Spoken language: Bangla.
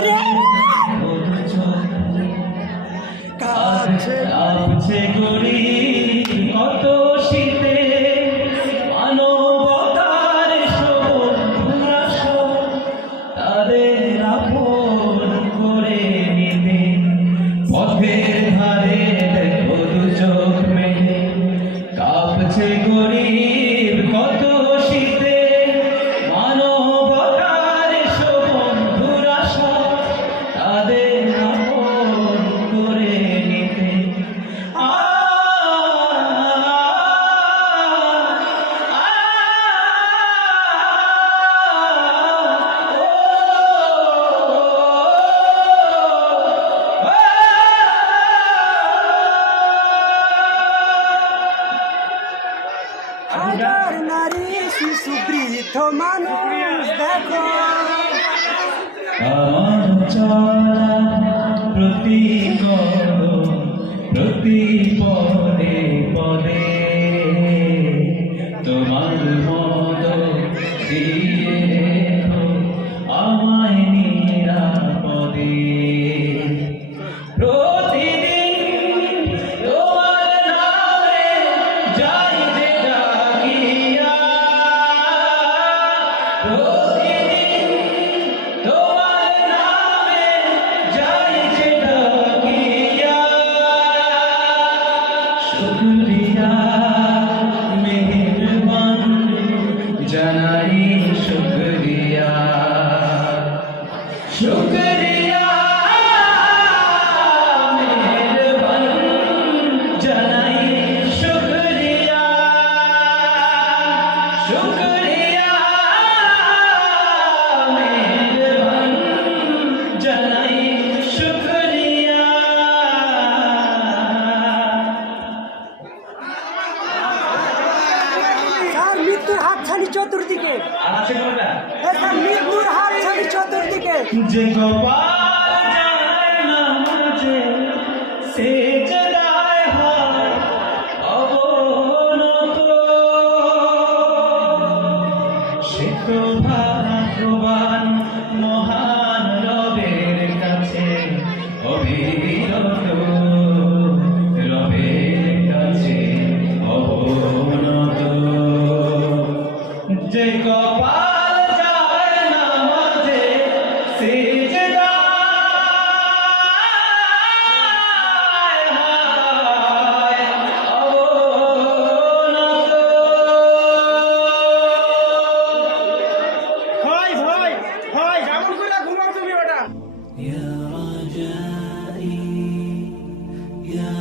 আরে কাছে গড়ি কত শীতে মানবতার সবুজ তাদের আপন করে নিতে পথের ধারে দেখো দু চোখ মেলে কাঁপছে গরিব কত শীতে মানবতার সবুজ তাদের আপন করে নিতে হাজার নারী শিশু বৃদ্ধ মানুষ দেখো আমার চলা প্রতি কদম প্রতি পদে পদে তোমার মদ দিয়ে রেখো আমায় নিরাপদে প্রতিদিন তোমার নামে যাই যে ডাকিয়া প্রতিদিন তোমার নামে যাই যে ডাকিয়া শুকরিয়া মেহেরবান জানাই শুকরিয়া শুকরিয়া মেহেরবান জানাই শুকরিয়া শুকরিয়া মেহেরবান জানাই শুকরিয়া স্যার মৃত্যুর হাত ছাড়ি চতুর্দিকে আর আছে কোনটা স্যার মৃত্যুর হাত ছাড়ি চতুর্দিকে যে গোপাল যায় না মাঝে সেজদায় হয় অবনত সে তো ভাগ্যবান মহান রবের কাছে অবিরত রবের কাছে অবনত যে কপাল যায় না মাঝে সিজদায় হয় অবনত। হয় হয় হয় যেমন করে ঘুমাও তুমি ওটা يا رجائي يا